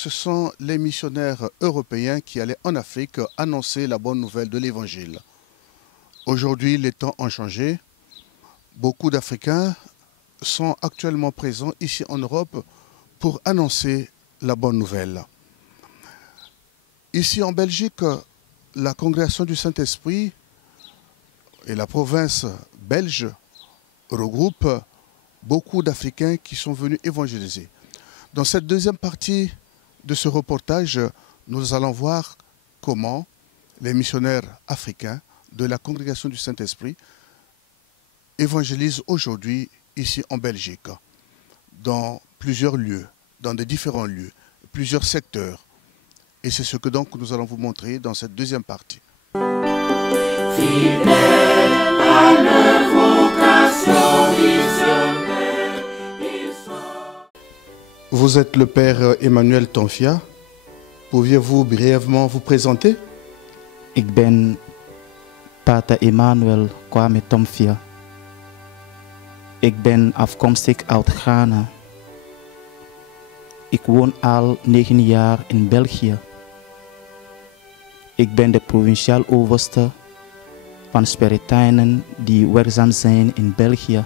ce sont les missionnaires européens qui allaient en Afrique annoncer la bonne nouvelle de l'Évangile. Aujourd'hui, les temps ont changé. Beaucoup d'Africains sont actuellement présents ici en Europe pour annoncer la bonne nouvelle. Ici en Belgique, la congrégation du Saint-Esprit et la province belge regroupent beaucoup d'Africains qui sont venus évangéliser. Dans cette deuxième partie de ce reportage, nous allons voir comment les missionnaires africains de la congrégation du Saint-Esprit évangélisent aujourd'hui ici en Belgique, dans plusieurs lieux, dans des différents lieux, plusieurs secteurs. Et c'est ce que donc nous allons vous montrer dans cette deuxième partie. Fidèle à leur vocation missionnaire, ils sont... Vous êtes le père Emmanuel Tonfia. Pouviez-vous brièvement vous présenter? Ik ben Pater Emmanuel Kwame Tonfia. Ik ben afkomstig uit Ghana. Ik woon al 9 jaar in België. Ik ben de provinciaal overste van Sparitanen die werkzaam zijn in België.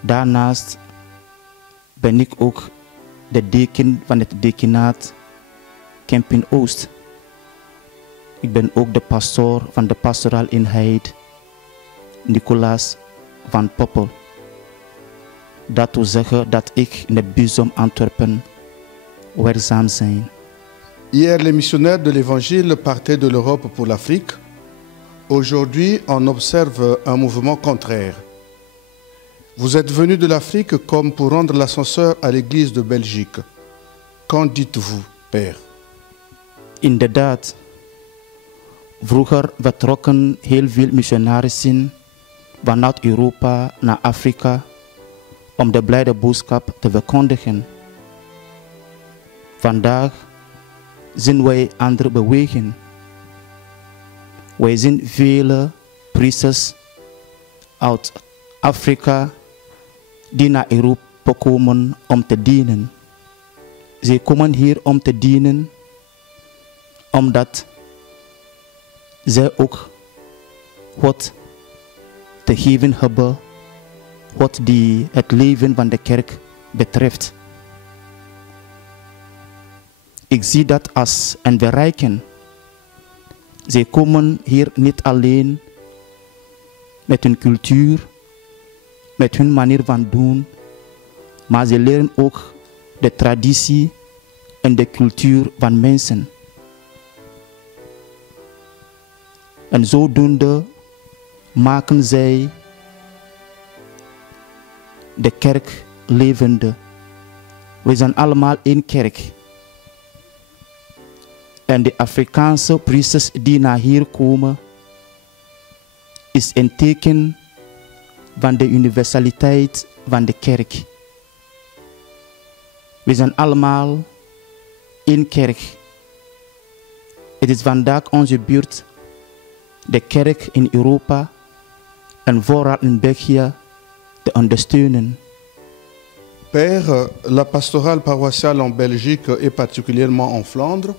Daarnaast ben ik ook de deken van het dekenaat Kempin Oost. Ik ben ook de pastoor van de pastoraal eenheid Nicolaas van Poppel. Dat wil zeggen dat ik in het bisdom Antwerpen werkzaam ben. Hier, les missionnaires de l'Évangile partaient de l'Europe pour l'Afrique. Aujourd'hui, on observe un mouvement contraire. Vous êtes venus de l'Afrique comme pour rendre l'ascenseur à l'Église de Belgique. Qu'en dites-vous, Père? Inderdaad. Vroeger vertrokken heel veel missionarissen vanuit Europa naar Afrika om de blijde boodschap te verkondigen. Vandaag zien wij andere bewegingen. Wij zien vele priesters uit Afrika die naar Europa komen om te dienen. Zij komen hier om te dienen omdat zij ook wat te geven hebben wat het leven van de kerk betreft. Ik zie dat als een verrijking. Zij komen hier niet alleen met hun cultuur, met hun manier van doen, maar ze leren ook de traditie en de cultuur van mensen. En zodoende maken zij de kerk levende. We zijn allemaal één kerk. En de Afrikaanse priesters die naar hier komen, is een teken van de universaliteit van de kerk. We zijn allemaal één kerk. Het is vandaag onze beurt de kerk in Europa en vooral in België te ondersteunen. Père, la pastorale paroissiale en Belgique et particulièrement en Flandre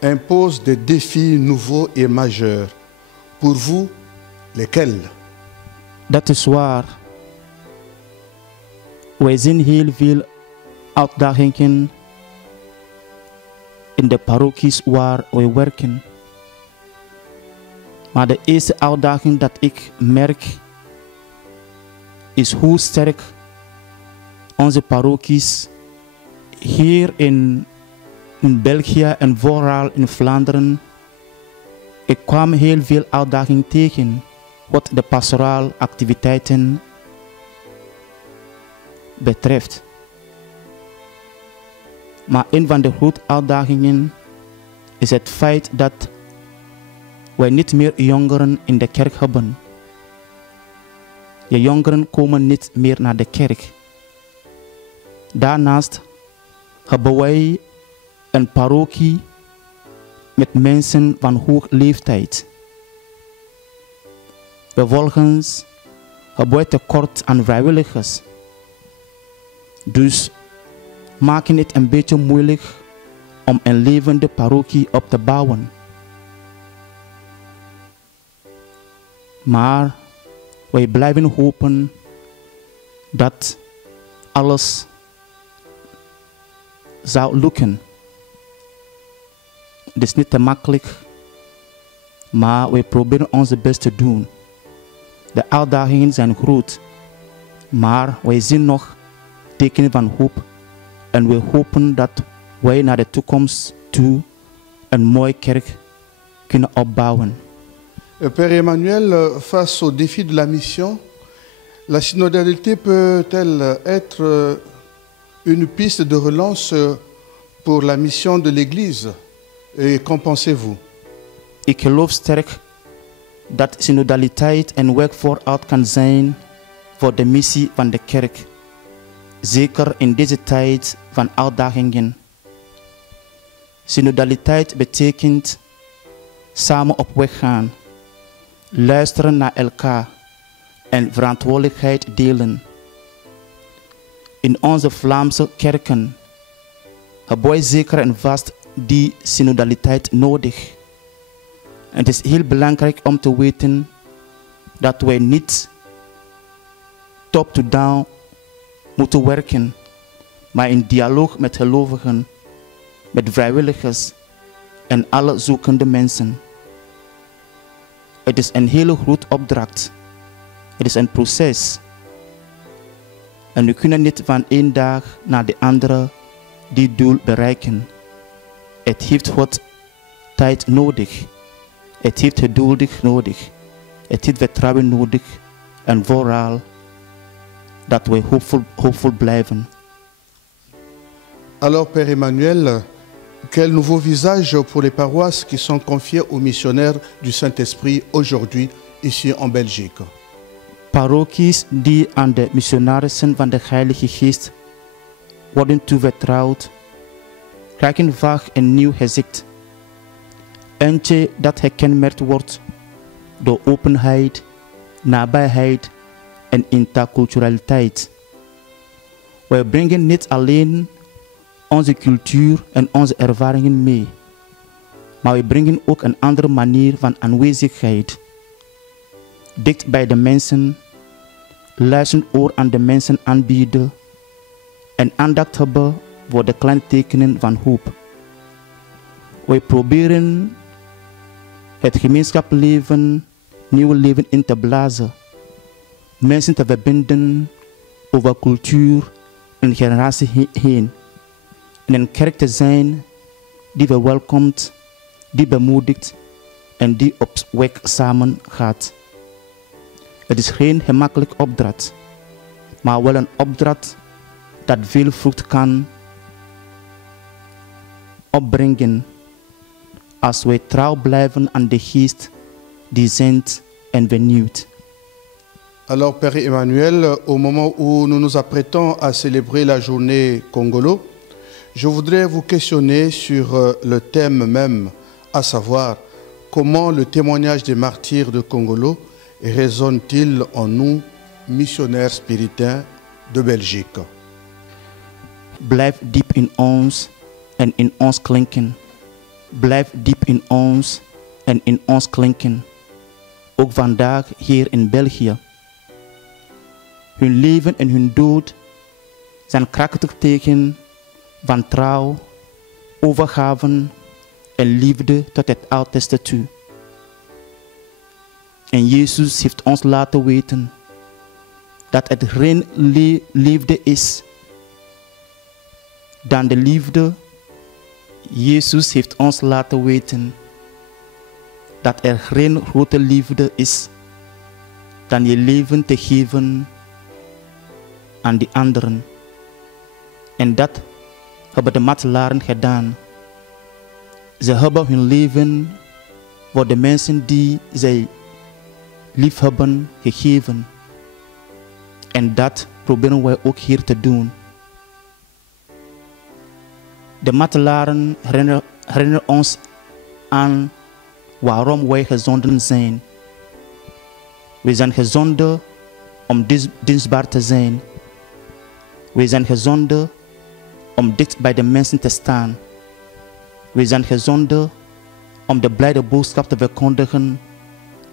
impose des défis nouveaux et majeurs. Pour vous, lesquels? Dat is waar. Wij zien heel veel uitdagingen in de parochies waar wij werken. Maar de eerste uitdaging dat ik merk is hoe sterk onze parochies hier in België en vooral in Vlaanderen. Ik kwam heel veel uitdagingen tegen wat de pastoraal activiteiten betreft. Maar een van de grote uitdagingen is het feit dat wij niet meer jongeren in de kerk hebben. De jongeren komen niet meer naar de kerk. Daarnaast hebben wij een parochie met mensen van hoge leeftijd. Vervolgens hebben wij tekort aan vrijwilligers. Dus maken het een beetje moeilijk om een levende parochie op te bouwen. Maar wij blijven hopen dat alles zou lukken. Het is niet te makkelijk, maar wij proberen ons best te doen. De uitdagingen zijn groot, maar wij zien nog tekenen van hoop en we hopen dat wij naar de toekomst toe een mooie kerk kunnen opbouwen. Père Emmanuel, face au défi de la mission, la synodalité peut-elle être une piste de relance pour la mission de l'Église? Et qu'en pensez-vous? Ik geloof sterk dat synodaliteit een weg vooruit kan zijn voor de missie van de kerk. Zeker in deze tijd van uitdagingen. Synodaliteit betekent samen op weg gaan, luisteren naar elkaar en verantwoordelijkheid delen. In onze Vlaamse kerken hebben wij zeker en vast die synodaliteit nodig. En het is heel belangrijk om te weten dat wij niet top-to-down moeten werken, maar in dialoog met gelovigen, met vrijwilligers en alle zoekende mensen. Het is een hele grote opdracht. Het is een proces. En we kunnen niet van één dag naar de andere die doel bereiken. Het heeft wat tijd nodig. Het heeft geduldig nodig. Het heeft vertrouwen nodig. En vooral dat we hoopvol blijven. Alors, Père Emmanuel, quel nouveau visage pour les paroisses qui sont confiées aux missionnaires du Saint-Esprit aujourd'hui, ici en Belgique? Parochies die aan de missionarissen van de Heilige Geest worden toevertrouwd, krijgen vaak een nieuw gezicht. Eentje dat gekenmerkt wordt door openheid, nabijheid en interculturaliteit. Wij brengen niet alleen onze cultuur en onze ervaringen mee, maar we brengen ook een andere manier van aanwezigheid. Dicht bij de mensen, luisterend oor aan de mensen aanbieden en aandacht hebben voor de kleine tekenen van hoop. Wij proberen het gemeenschapsleven, nieuw leven in te blazen, mensen te verbinden over cultuur en generatie heen. En een kerk te zijn die verwelkomt, die bemoedigt en die op weg samen gaat. Het is geen gemakkelijke opdracht, maar wel een opdracht dat veel vrucht kan opbrengen als wij trouw blijven aan de geest die zendt en vernieuwt. Alors, Père Emmanuel, au moment où nous nous apprêtons à célébrer la journée Congolo, je voudrais vous questionner sur le thème même, à savoir comment le témoignage des martyrs de Congolo résonne-t-il en nous, missionnaires spiritains de Belgique? Blijf diep in ons en in ons klinken. Blijf diep in ons en in ons klinken. Ook vandaag hier in België. Hun leven en hun dood zijn krachtig teken van trouw, overgave en liefde tot het uiterste toe. En Jezus heeft ons laten weten dat het geen liefde is dan de liefde. Jezus heeft ons laten weten dat er geen grote liefde is dan je leven te geven aan die anderen. En dat hebben de martelaren gedaan. Ze hebben hun leven voor de mensen die zij lief hebben gegeven. En dat proberen wij ook hier te doen. De martelaren herinneren ons aan waarom wij gezonden zijn. We zijn gezonden om dienstbaar te zijn. We zijn gezonden om dicht bij de mensen te staan. We zijn gezonden om de blijde boodschap te verkondigen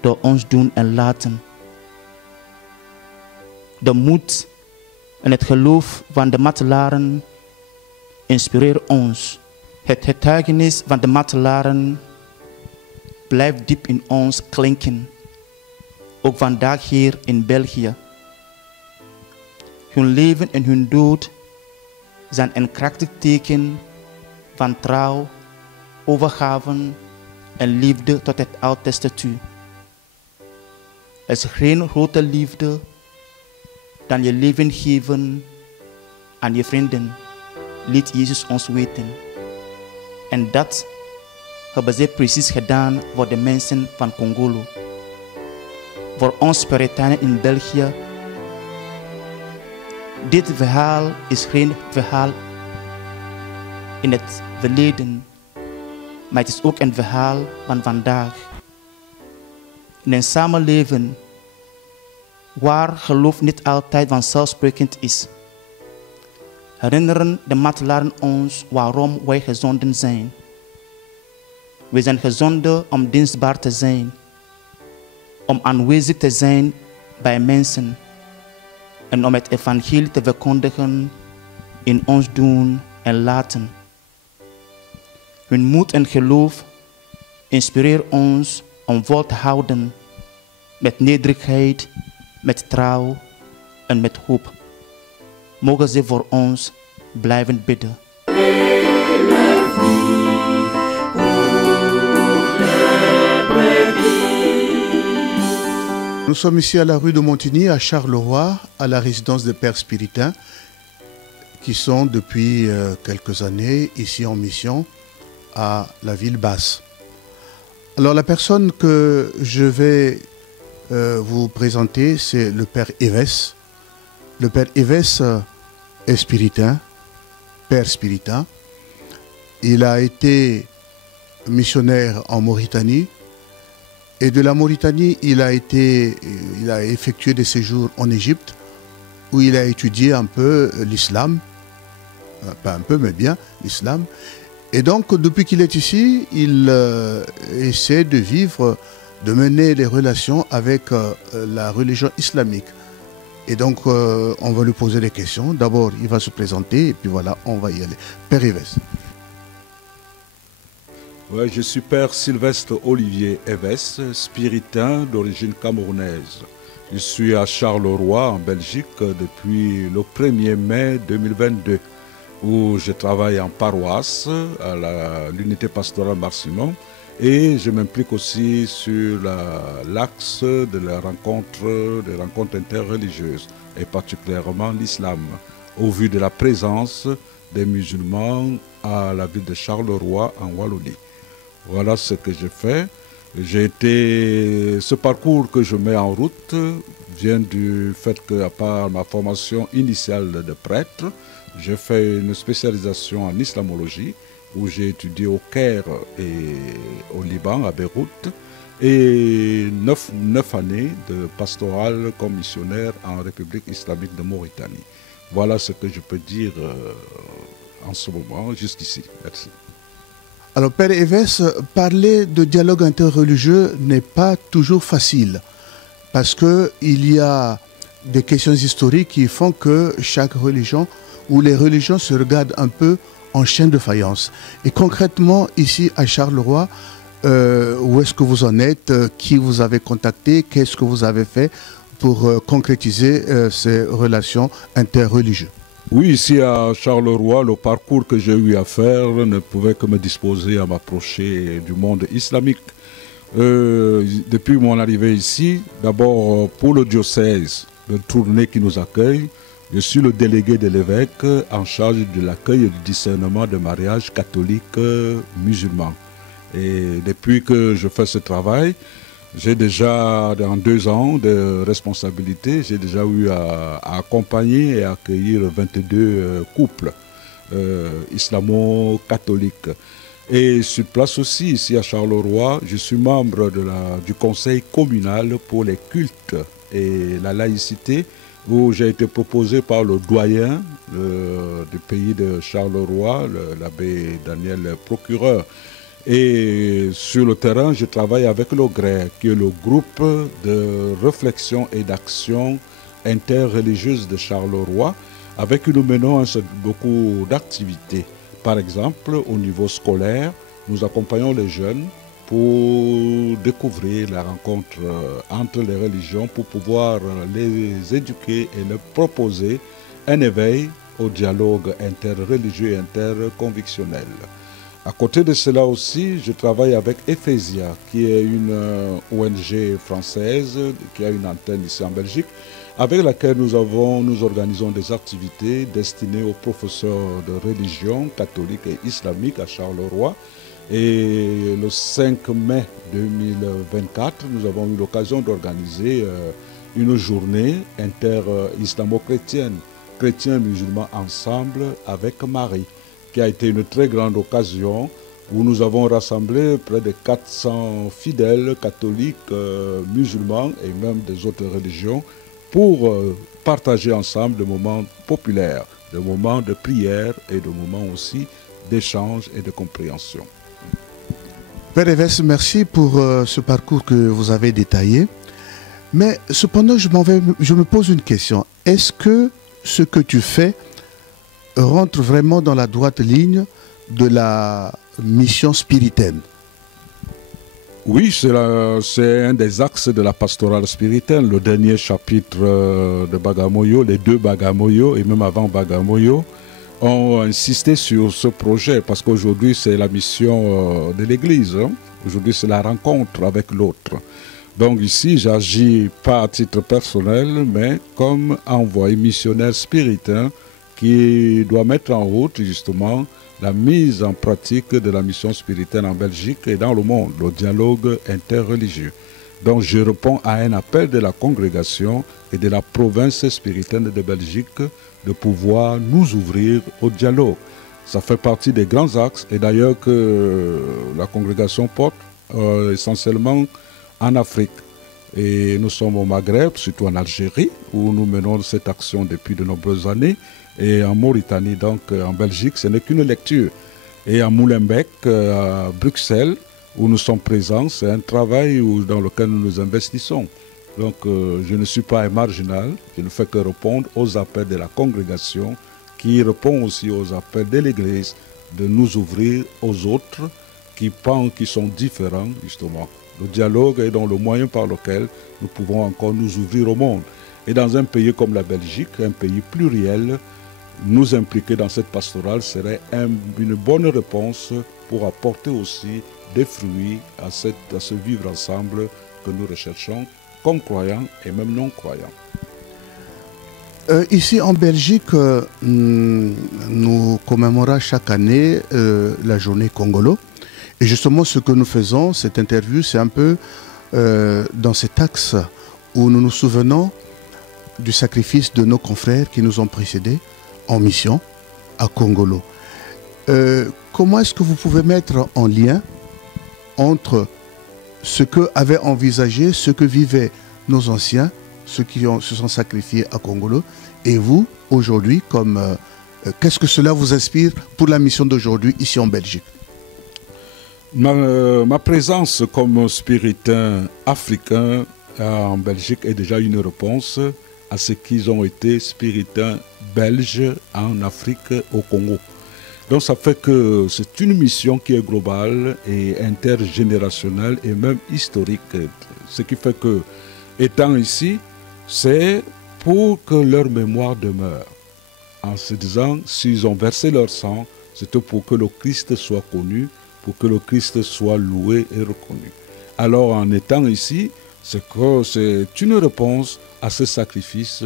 door ons doen en laten. De moed en het geloof van de martelaren inspireren ons. Het getuigenis van de martelaren blijft diep in ons klinken. Ook vandaag hier in België. Hun leven en hun dood zijn een krachtig teken van trouw, overgave en liefde tot het Oude Testament. Er is geen grote liefde dan je leven geven aan je vrienden, liet Jezus ons weten. En dat hebben ze precies gedaan voor de mensen van Congolo. Voor ons Puritijnen in België. Dit verhaal is geen verhaal in het verleden, maar het is ook een verhaal van vandaag. In een samenleving waar geloof niet altijd vanzelfsprekend is, herinneren de martelaren ons waarom wij gezonden zijn. We zijn gezonden om dienstbaar te zijn, om aanwezig te zijn bij mensen en om het evangelie te verkondigen in ons doen en laten. Hun moed en geloof inspireren ons om vol te houden met nederigheid, met trouw en met hoop. Mogen ze voor ons blijven bidden. Nous sommes ici à la rue de Montigny, à Charleroi, à la résidence des Pères Spiritains, qui sont depuis quelques années ici en mission à la ville basse. Alors la personne que je vais vous présenter, c'est le Père Eves. Le Père Eves est spiritain, Père Spiritain. Il a été missionnaire en Mauritanie. Et de la Mauritanie, il a effectué des séjours en Égypte, où il a étudié un peu l'islam, pas un peu mais bien l'islam. Et donc depuis qu'il est ici, il essaie de vivre, de mener des relations avec la religion islamique. Et donc on va lui poser des questions. D'abord il va se présenter et puis voilà, on va y aller. Père Eves. Ouais, je suis Père Sylvestre Olivier Eves, spiritain d'origine camerounaise. Je suis à Charleroi, en Belgique, depuis le 1er mai 2022, où je travaille en paroisse à l'unité pastorale Marcinon, et je m'implique aussi sur l'axe de la rencontre, des rencontres interreligieuses, et particulièrement l'islam, au vu de la présence des musulmans à la ville de Charleroi, en Wallonie. Voilà ce que j'ai fait. Ce parcours que je mets en route vient du fait qu'à part ma formation initiale de prêtre, j'ai fait une spécialisation en islamologie où j'ai étudié au Caire et au Liban, à Beyrouth, et 9 années de pastoral comme missionnaire en République islamique de Mauritanie. Voilà ce que je peux dire en ce moment, jusqu'ici. Merci. Alors Père Eves, parler de dialogue interreligieux n'est pas toujours facile parce qu'il y a des questions historiques qui font que chaque religion ou les religions se regardent un peu en chaîne de faïence. Et concrètement ici à Charleroi, où est-ce que vous en êtes, qui vous avez contacté, qu'est-ce que vous avez fait pour concrétiser ces relations interreligieuses? Oui, ici à Charleroi, le parcours que j'ai eu à faire ne pouvait que me disposer à m'approcher du monde islamique. Depuis mon arrivée ici, d'abord pour le diocèse de Tournai qui nous accueille, je suis le délégué de l'évêque en charge de l'accueil et du discernement de mariage catholique musulman. Et depuis que je fais ce travail, j'ai déjà, dans 2 ans de responsabilité, j'ai déjà eu à accompagner et à accueillir 22 couples islamo-catholiques. Et sur place aussi, ici à Charleroi, je suis membre du conseil communal pour les cultes et la laïcité où j'ai été proposé par le doyen du pays de Charleroi, l'abbé Daniel Procureur. Et sur le terrain, je travaille avec le GRER, qui est le groupe de réflexion et d'action interreligieuse de Charleroi, avec qui nous menons beaucoup d'activités. Par exemple, au niveau scolaire, nous accompagnons les jeunes pour découvrir la rencontre entre les religions, pour pouvoir les éduquer et leur proposer un éveil au dialogue interreligieux et interconvictionnel. À côté de cela aussi, je travaille avec Ephésia, qui est une ONG française qui a une antenne ici en Belgique, avec laquelle nous organisons des activités destinées aux professeurs de religion catholique et islamique à Charleroi. Et le 5 mai 2024, nous avons eu l'occasion d'organiser une journée inter-islamo-chrétienne, chrétiens musulmans ensemble avec Marie, qui a été une très grande occasion où nous avons rassemblé près de 400 fidèles catholiques, musulmans et même des autres religions pour partager ensemble des moments populaires, des moments de prière et des moments aussi d'échange et de compréhension. Père Evès, merci pour ce parcours que vous avez détaillé. Mais cependant, je me pose une question. Est-ce que ce que tu fais rentre vraiment dans la droite ligne de la mission spiritaine? Oui, c'est un des axes de la pastorale spiritaine. Le dernier chapitre de Bagamoyo, les deux Bagamoyo et même avant Bagamoyo, ont insisté sur ce projet parce qu'aujourd'hui c'est la mission de l'Église. Aujourd'hui c'est la rencontre avec l'autre. Donc ici j'agis pas à titre personnel mais comme envoyé missionnaire spiritain qui doit mettre en route justement la mise en pratique de la mission spiritaine en Belgique et dans le monde, le dialogue interreligieux. Donc je réponds à un appel de la congrégation et de la province spiritaine de Belgique de pouvoir nous ouvrir au dialogue. Ça fait partie des grands axes et d'ailleurs que la congrégation porte essentiellement en Afrique. Et nous sommes au Maghreb, surtout en Algérie, où nous menons cette action depuis de nombreuses années. Et en Mauritanie, donc en Belgique, ce n'est qu'une lecture. Et à Molenbeek, à Bruxelles, où nous sommes présents, c'est un travail dans lequel nous nous investissons. Donc je ne suis pas un marginal, je ne fais que répondre aux appels de la congrégation qui répond aussi aux appels de l'Église de nous ouvrir aux autres qui pensent qu'ils sont différents justement. Le dialogue est dans le moyen par lequel nous pouvons encore nous ouvrir au monde. Et dans un pays comme la Belgique, un pays pluriel, nous impliquer dans cette pastorale serait une bonne réponse pour apporter aussi des fruits à ce vivre ensemble que nous recherchons comme croyants et même non-croyants. Ici en Belgique, nous commémorons chaque année la journée Congolo. Et justement, ce que nous faisons, cette interview, c'est un peu dans cet axe où nous nous souvenons du sacrifice de nos confrères qui nous ont précédés en mission à Congolo. Comment est-ce que vous pouvez mettre en lien entre ce que avaient envisagé, ce que vivaient nos anciens, ceux qui se sont sacrifiés à Congolo, et vous, aujourd'hui, qu'est-ce que cela vous inspire pour la mission d'aujourd'hui ici en Belgique? Ma présence comme spiritain africain en Belgique est déjà une réponse à ce qu'ils ont été spiritains belges en Afrique, au Congo. Donc ça fait que c'est une mission qui est globale et intergénérationnelle et même historique. Ce qui fait que, étant ici, c'est pour que leur mémoire demeure. En se disant, s'ils ont versé leur sang, c'était pour que le Christ soit connu, pour que le Christ soit loué et reconnu. Alors en étant ici, c'est une réponse à ce sacrifice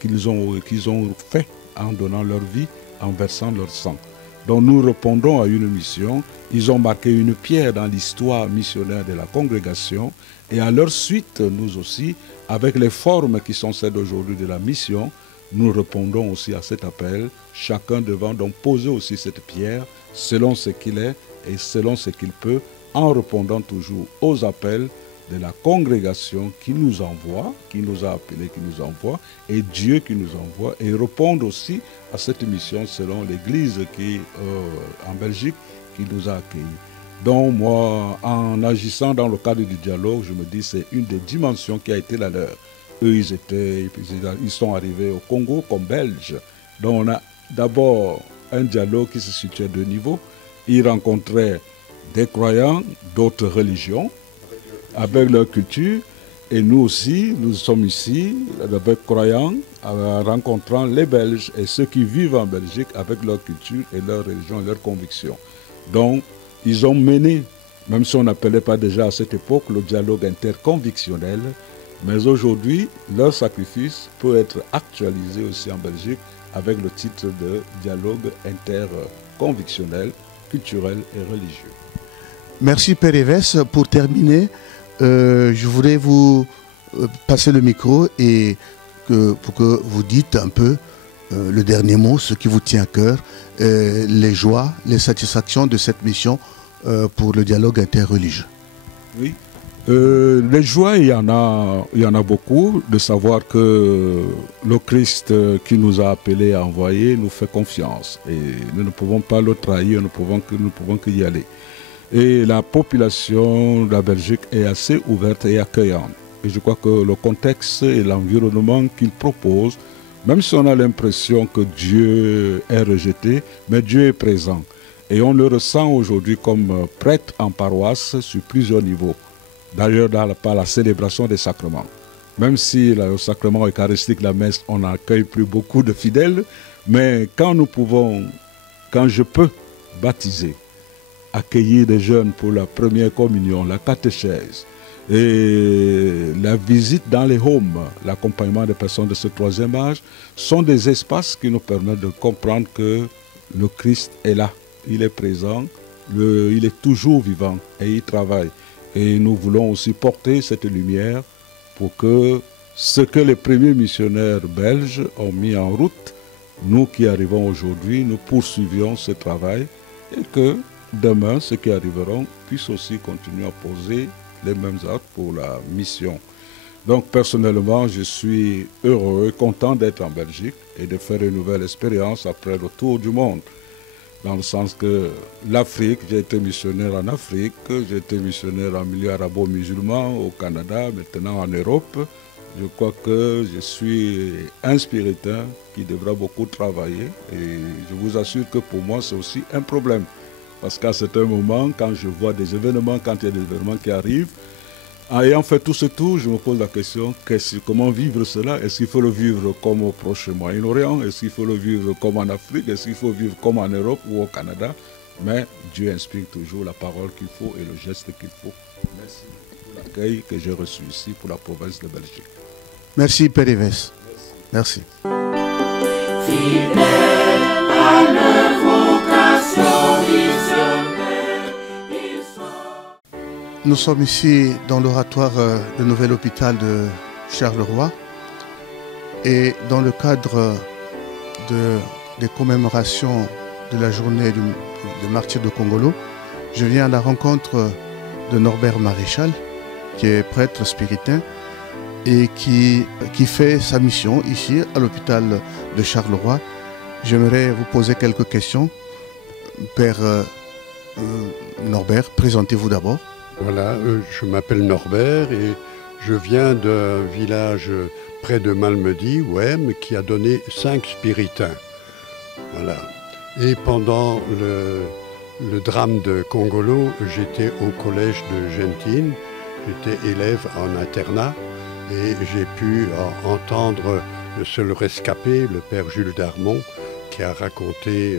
qu'ils ont fait en donnant leur vie, en versant leur sang. Donc nous répondons à une mission. Ils ont marqué une pierre dans l'histoire missionnaire de la congrégation. Et à leur suite, nous aussi, avec les formes qui sont celles d'aujourd'hui de la mission, nous répondons aussi à cet appel, chacun devant donc poser aussi cette pierre selon ce qu'il est et selon ce qu'il peut, en répondant toujours aux appels de la congrégation qui nous envoie, qui nous a appelés, qui nous envoie, et Dieu qui nous envoie, et répondre aussi à cette mission selon l'Église qui, en Belgique, qui nous a accueillis. Donc moi, en agissant dans le cadre du dialogue, je me dis que c'est une des dimensions qui a été la leur. Eux, ils sont arrivés au Congo comme Belges. Donc on a d'abord un dialogue qui se situe à deux niveaux. Ils rencontraient des croyants d'autres religions, avec leur culture, et nous aussi, nous sommes ici, avec croyants, rencontrant les Belges et ceux qui vivent en Belgique avec leur culture et leur religion et leurs convictions. Donc, ils ont mené, même si on n'appelait pas déjà à cette époque le dialogue interconvictionnel, mais aujourd'hui, leur sacrifice peut être actualisé aussi en Belgique avec le titre de dialogue interconvictionnel, culturel et religieux. Merci Père Yves. Pour terminer, je voudrais vous passer le micro et pour que vous dites un peu le dernier mot, ce qui vous tient à cœur, les joies, les satisfactions de cette mission pour le dialogue interreligieux. Oui, les joies, il y en a beaucoup, de savoir que le Christ qui nous a appelés à envoyer nous fait confiance et nous ne pouvons pas le trahir, nous ne pouvons qu'y aller. Et la population de la Belgique est assez ouverte et accueillante. Et je crois que le contexte et l'environnement qu'il propose, même si on a l'impression que Dieu est rejeté, mais Dieu est présent. Et on le ressent aujourd'hui comme prêtre en paroisse sur plusieurs niveaux. D'ailleurs, par la célébration des sacrements. Même si le sacrement eucharistique, la messe, on n'accueille plus beaucoup de fidèles, mais quand je peux baptiser, accueillir des jeunes pour la première communion, la catéchèse et la visite dans les homes, l'accompagnement des personnes de ce troisième âge, sont des espaces qui nous permettent de comprendre que le Christ est là, il est présent, il est toujours vivant et il travaille. Et nous voulons aussi porter cette lumière pour que ce que les premiers missionnaires belges ont mis en route, nous qui arrivons aujourd'hui, nous poursuivions ce travail et que demain, ceux qui arriveront puissent aussi continuer à poser les mêmes actes pour la mission. Donc personnellement, je suis heureux, content d'être en Belgique et de faire une nouvelle expérience après le tour du monde. Dans le sens que l'Afrique, j'ai été missionnaire en Afrique, j'ai été missionnaire en milieu arabo-musulman au Canada, maintenant en Europe. Je crois que je suis un spiritain qui devra beaucoup travailler et je vous assure que pour moi c'est aussi un problème. Parce qu'à certains moments, quand je vois des événements, quand il y a des événements qui arrivent, en ayant fait tout ce tour, je me pose la question, comment vivre cela? Est-ce qu'il faut le vivre comme au Proche-Moyen-Orient? Est-ce qu'il faut le vivre comme en Afrique? Est-ce qu'il faut vivre comme en Europe ou au Canada? Mais Dieu inspire toujours la parole qu'il faut et le geste qu'il faut. Merci pour l'accueil que j'ai reçu ici pour la province de Belgique. Merci Père Yves. Merci. Fidèle à leur vocation missionnaire, ils sont... Nous sommes ici dans l'oratoire du nouvel hôpital de Charleroi et dans le cadre des commémorations de la journée du martyr de Congolo, je viens à la rencontre de Norbert Maréchal, qui est prêtre spiritain et qui fait sa mission ici à l'hôpital de Charleroi. J'aimerais vous poser quelques questions. Père Norbert, présentez-vous d'abord. Voilà, je m'appelle Norbert et je viens d'un village près de Malmedy, Ouem, qui a donné 5 spiritains. Voilà. Et pendant le drame de Congolo, j'étais au collège de Gentine, j'étais élève en internat et j'ai pu entendre le seul rescapé, le père Jules Darmon, qui a raconté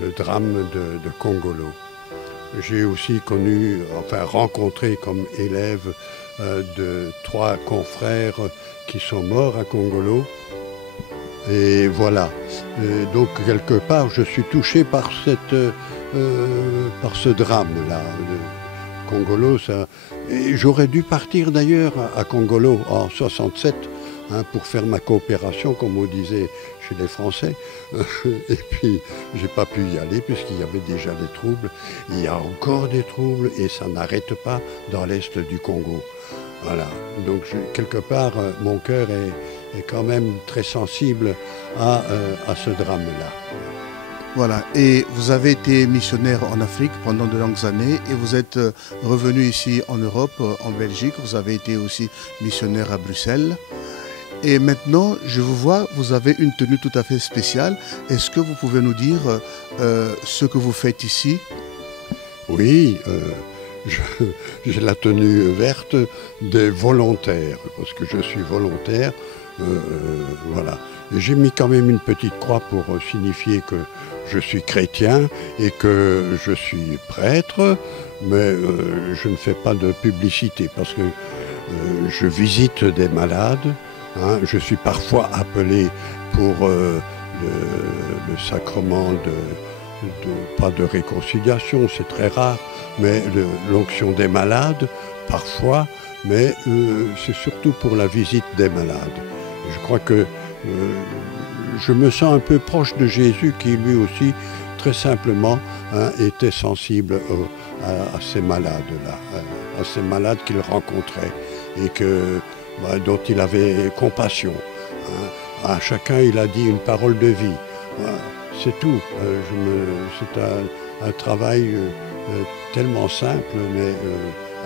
le drame de Congolo. J'ai aussi rencontré comme élève de 3 confrères qui sont morts à Congolo. Et voilà. Donc quelque part, je suis touché par ce drame-là. Congolo, ça. J'aurais dû partir d'ailleurs à Congolo en 67 hein, pour faire ma coopération, comme on disait chez les Français. Et puis, j'ai pas pu y aller puisqu'il y avait déjà des troubles. Il y a encore des troubles et ça n'arrête pas dans l'est du Congo. Voilà. Donc, quelque part, mon cœur est quand même très sensible à ce drame-là. Voilà, et vous avez été missionnaire en Afrique pendant de longues années et vous êtes revenu ici en Europe, en Belgique. Vous avez été aussi missionnaire à Bruxelles. Et maintenant, je vous vois, vous avez une tenue tout à fait spéciale. Est-ce que vous pouvez nous dire ce que vous faites ici? Oui, j'ai la tenue verte des volontaires, parce que je suis volontaire. Voilà. Et j'ai mis quand même une petite croix pour signifier que je suis chrétien et que je suis prêtre, mais je ne fais pas de publicité parce que je visite des malades. Hein, je suis parfois appelé pour le sacrement pas de réconciliation, c'est très rare, mais l'onction des malades, parfois, mais c'est surtout pour la visite des malades. Je crois que je me sens un peu proche de Jésus qui lui aussi, très simplement, hein, était sensible à ces malades-là, à ces malades qu'il rencontrait et dont il avait compassion. Hein. À chacun, il a dit une parole de vie. Voilà. C'est tout. C'est un travail tellement simple, mais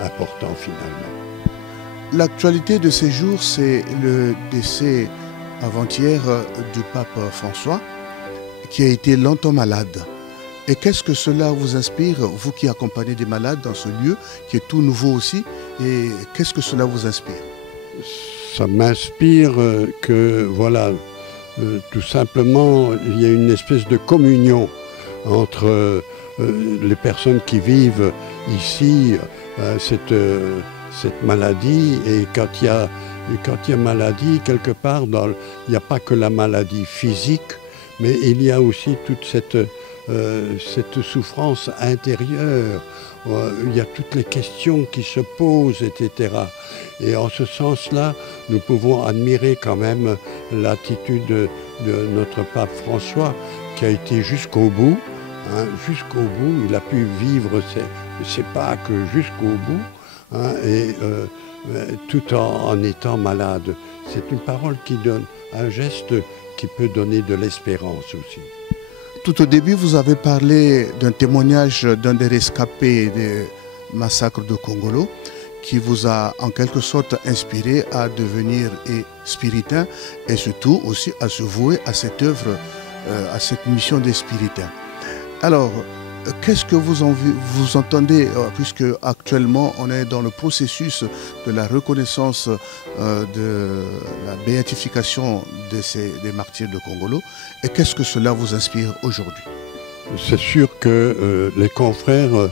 important finalement. L'actualité de ces jours, c'est le décès avant-hier du pape François, qui a été longtemps malade. Et qu'est-ce que cela vous inspire, vous qui accompagnez des malades dans ce lieu, qui est tout nouveau aussi, et qu'est-ce que cela vous inspire? Ça m'inspire que, voilà, tout simplement, il y a une espèce de communion entre les personnes qui vivent ici cette maladie, et quand il y a maladie, quelque part, il n'y a pas que la maladie physique, mais il y a aussi toute cette souffrance intérieure. Il y a toutes les questions qui se posent, etc. Et en ce sens-là, nous pouvons admirer quand même l'attitude de notre pape François, qui a été jusqu'au bout. Hein, jusqu'au bout, il a pu vivre ses Pâques jusqu'au bout, hein, et tout en étant malade. C'est une parole qui donne un geste qui peut donner de l'espérance aussi. Tout au début, vous avez parlé d'un témoignage d'un des rescapés des massacres de Congolo, qui vous a en quelque sorte inspiré à devenir spiritain et surtout aussi à se vouer à cette œuvre, à cette mission des spiritains. Alors, qu'est-ce que vous entendez, puisque actuellement on est dans le processus de la reconnaissance de la béatification des martyrs de Congolo, et qu'est-ce que cela vous inspire aujourd'hui? C'est sûr que les confrères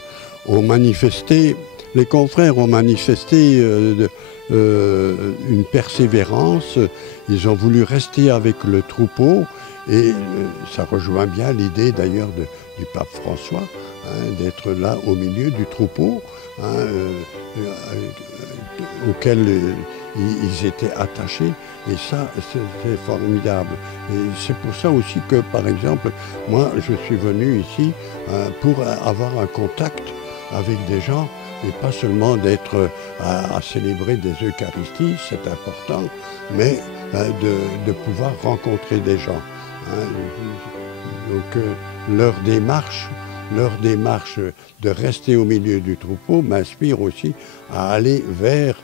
ont manifesté une persévérance. Ils ont voulu rester avec le troupeau, et ça rejoint bien l'idée d'ailleurs du pape François, hein, d'être là au milieu du troupeau, hein, auquel ils étaient attachés, et ça c'est formidable. Et c'est pour ça aussi que, par exemple, moi je suis venu ici pour avoir un contact avec des gens, et pas seulement d'être à célébrer des Eucharisties, c'est important, mais de pouvoir rencontrer des gens. Hein. Donc leur démarche de rester au milieu du troupeau m'inspire aussi à aller vers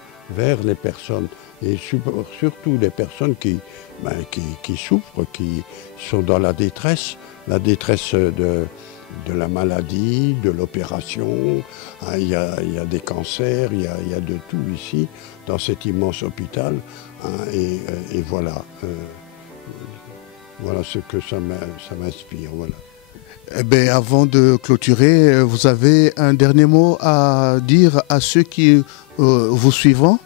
les personnes, et surtout les personnes qui souffrent, qui sont dans la détresse de la maladie, de l'opération. Hein, il y a des cancers, il y a de tout ici, dans cet immense hôpital. Hein, et voilà. Voilà ce que ça m'inspire. Voilà. Eh bien, avant de clôturer, vous avez un dernier mot à dire à ceux qui vous suivent?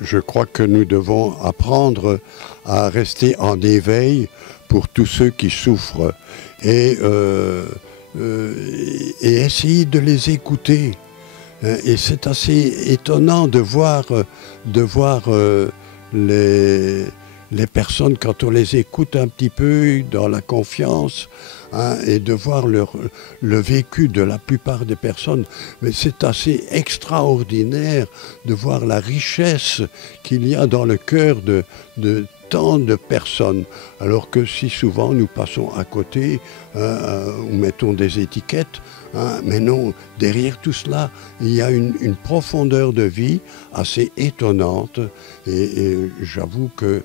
Je crois que nous devons apprendre à rester en éveil pour tous ceux qui souffrent, et essayer de les écouter. Et c'est assez étonnant de voir les personnes, quand on les écoute un petit peu dans la confiance, hein, et de voir le vécu de la plupart des personnes, mais c'est assez extraordinaire de voir la richesse qu'il y a dans le cœur de tant de personnes, alors que si souvent nous passons à côté, ou mettons des étiquettes, hein, mais non, derrière tout cela, il y a une profondeur de vie assez étonnante, et j'avoue que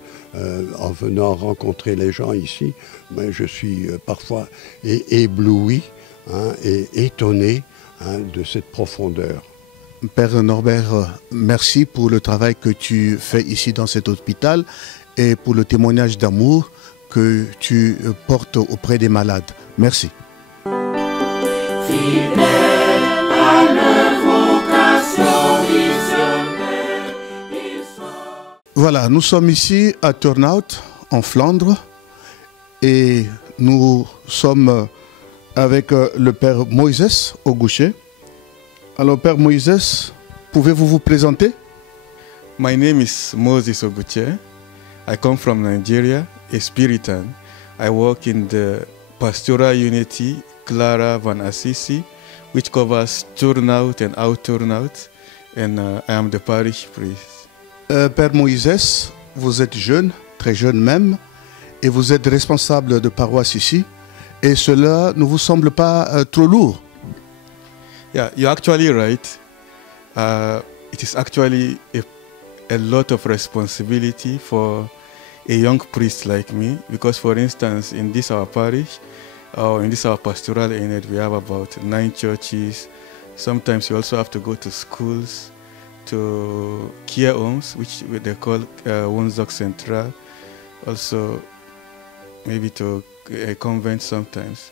en venant rencontrer les gens ici, ben, je suis parfois ébloui, hein, et étonné, hein, de cette profondeur. Père Norbert, merci pour le travail que tu fais ici dans cet hôpital et pour le témoignage d'amour que tu portes auprès des malades. Merci. Fidèle à leur vocation missionnaire, ils sont... Voilà, nous sommes ici à Turnhout, en Flandre, et nous sommes avec le Père Moïse Ogouché. Alors, Père Moïse, pouvez-vous vous présenter? My name is Moses Oguche. I come from Nigeria, a Spiritan. I work in the Pastoral Unity Clara Van Assisi, which covers Turnhout and Out Turnhout, and I am the parish priest. Père Moïse, vous êtes jeune, très jeune même, et vous êtes responsable de paroisse ici, et cela ne vous semble pas trop lourd? Yeah, you're actually right. It is actually a lot of responsibility for a young priest like me, because for instance, in this our parish, or in this our pastoral unit, we have about 9 churches. Sometimes you also have to go to schools, to care homes, which they call Woensdag Central, also maybe to a convent sometimes.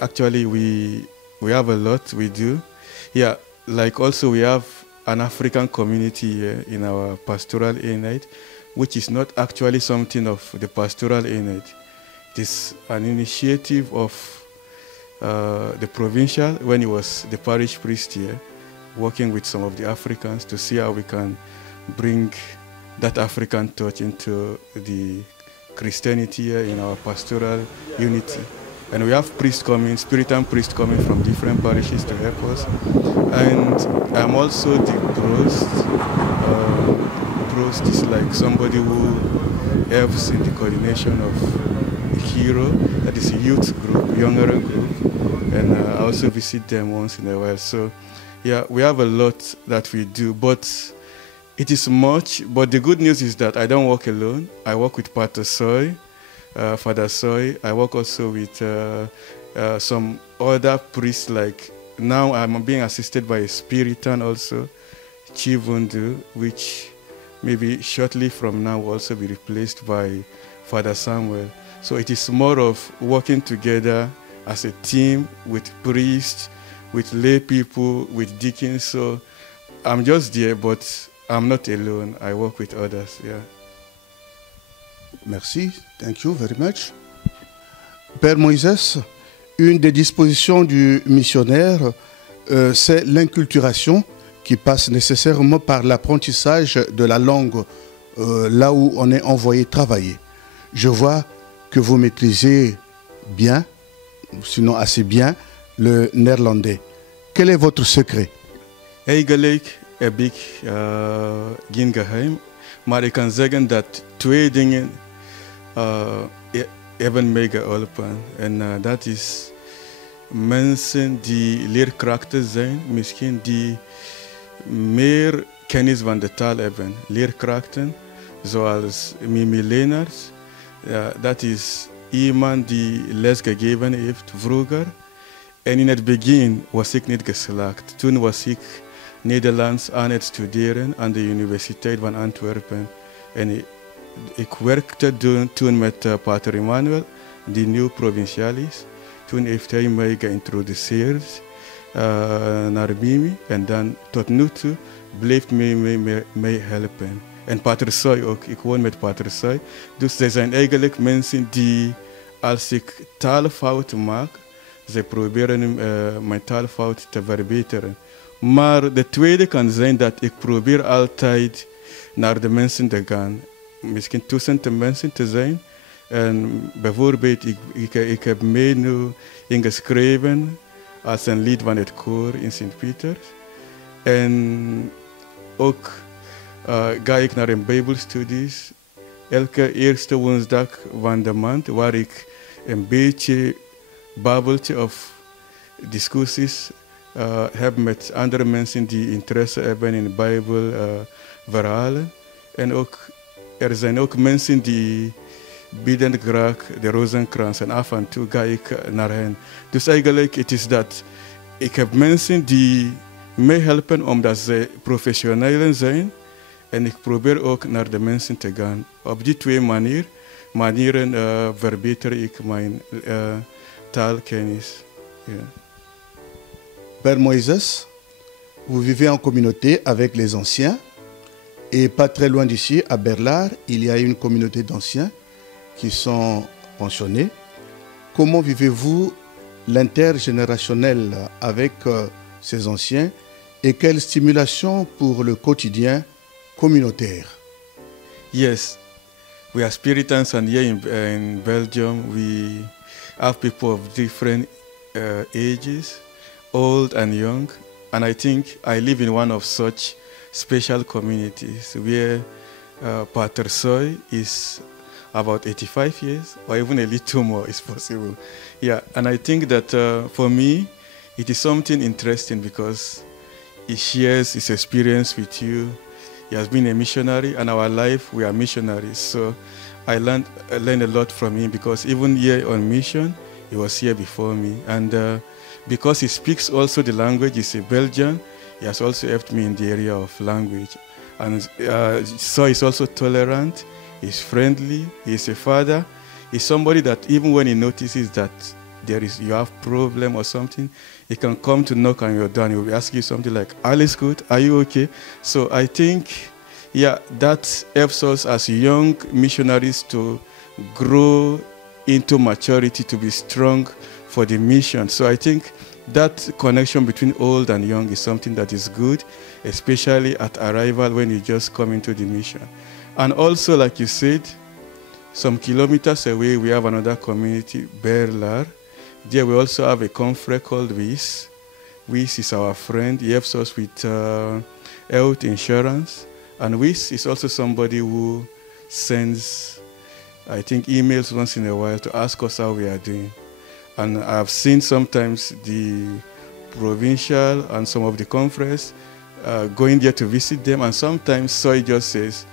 Actually, we have a lot we do. Yeah, like also we have an African community here in our pastoral unit, which is not actually something of the pastoral unit. It is an initiative of the provincial, when he was the parish priest here, working with some of the Africans to see how we can bring that African touch into the Christianity here in our pastoral unity. And we have priests coming, Spiritan priests coming from different parishes to help us. And I'm also the prost. Prost is like somebody who helps in the coordination of the hero, that is a youth group, younger group. And I also visit them once in a while. So yeah, we have a lot that we do, but it is much. But the good news is that I don't work alone. I work with Pater Soy, Father Soy. I work also with some other priests, like now I'm being assisted by a Spiritan also, Chivundu, which maybe shortly from now will also be replaced by Father Samuel. So it is more of working together as a team with priests, with lay people, with deacons. So I'm just there, but I'm not alone. I work with others, yeah. Merci, thank you very much. Père Moïse, une des dispositions du missionnaire, c'est l'inculturation qui passe nécessairement par l'apprentissage de la langue là où on est envoyé travailler. Je vois que vous maîtrisez bien, sinon assez bien, le néerlandais. Quel est votre secret? Eigenlijk heb ik geen geheim, maar ik kan zeggen dat 2 dingen hebben mij geholpen. En dat is mensen die leerkrachten zijn, misschien die meer kennis van de taal hebben. Leerkrachten, zoals Mimi Leenaerts. Dat is iemand die les gegeven heeft vroeger. En in het begin was ik niet geslaagd. Toen was ik Nederlands aan het studeren aan de Universiteit van Antwerpen. En ik werkte toen met Pater Emmanuel, die nieuw provinciaal is. Toen heeft hij mij geïntroduceerd naar Mimi. En dan tot nu toe bleef mij helpen. En Pater Soy ook. Ik woon met Pater Soy. Dus er zijn eigenlijk mensen die, als ik taalfouten maak, ze proberen mijn taalfout te verbeteren. Maar de tweede kan zijn dat ik probeer altijd naar de mensen te gaan. misschien tussen de mensen te zijn. En bijvoorbeeld, ik heb mee nu ingeschreven als een lid van het koor in Sint-Pieters. En ook ga ik naar een bijbelstudies. Elke eerste woensdag van de maand, waar ik een beetje babbeltje of discussies heb met andere mensen die interesse hebben in Bijbelverhalen. En ook, er zijn ook mensen die bidden graag de rozenkrans en af en toe ga ik naar hen. Dus eigenlijk het is dat ik heb mensen die meehelpen omdat ze professionelen zijn. En ik probeer ook naar de mensen te gaan. Op die twee manieren verbeter ik mijn taalkennis. Yeah. Père Moïse, vous vivez en communauté avec les anciens. Et pas très loin d'ici, à Berlard, il y a une communauté d'anciens qui sont pensionnés. Comment vivez-vous l'intergénérationnel avec ces anciens et quelle stimulation pour le quotidien communautaire? Yes, we are Spiritans, and here in Belgium we have people of different ages, old and young, and I think I live in one of such special communities where Pater Soy is about 85 years, or even a little more is possible. Yeah, and I think that for me, it is something interesting because he shares his experience with you. He has been a missionary, and our life, we are missionaries. So I learned a lot from him because even here on mission, he was here before me. And because he speaks also the language, he's a Belgian, he has also helped me in the area of language. And so he's also tolerant, he's friendly, he's a father. He's somebody that even when he notices that you have problem or something, he can come to knock on your door and he will ask you something like, Alice good, are you okay? So I think, yeah, that helps us as young missionaries to grow into maturity, to be strong for the mission. So I think that connection between old and young is something that is good, especially at arrival when you just come into the mission. And also, like you said, some kilometers away, we have another community, Berlard. There we also have a confrere called Wies. Wies is our friend. He helps us with health insurance. And Wies is also somebody who sends, I think, emails once in a while to ask us how we are doing. And I've seen sometimes the provincial and some of the conference going there to visit them. And sometimes Soy just says,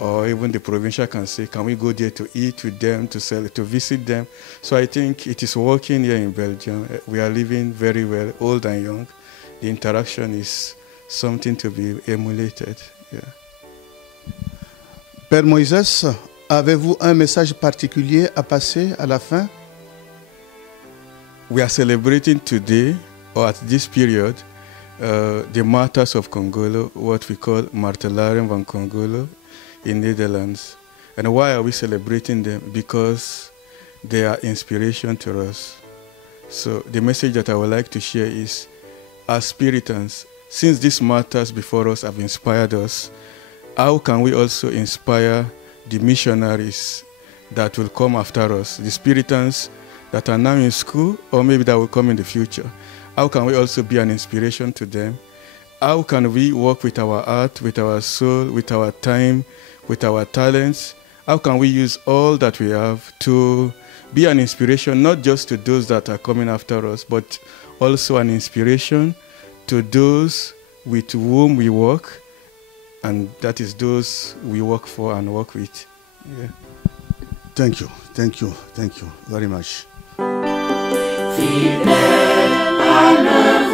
or even the provincial can say, can we go there to eat with them, to visit them? So I think it is working here in Belgium. We are living very well, old and young. The interaction is something to be emulated. Yeah. Père Moïse, avez-vous un message particulier à passer à la fin? We are celebrating today, or at this period, the martyrs of Congolo, what we call Martelaren van Congolo, in Netherlands. And why are we celebrating them? Because they are inspiration to us. So the message that I would like to share is, as Spiritans, since these martyrs before us have inspired us, how can we also inspire the missionaries that will come after us, the Spiritans that are now in school or maybe that will come in the future? How can we also be an inspiration to them? How can we work with our heart, with our soul, with our time, with our talents? How can we use all that we have to be an inspiration, not just to those that are coming after us, but also an inspiration to those with whom we work, and that is those we work for and work with. Yeah. Thank you, thank you, thank you very much. Fidèle à l'œuvre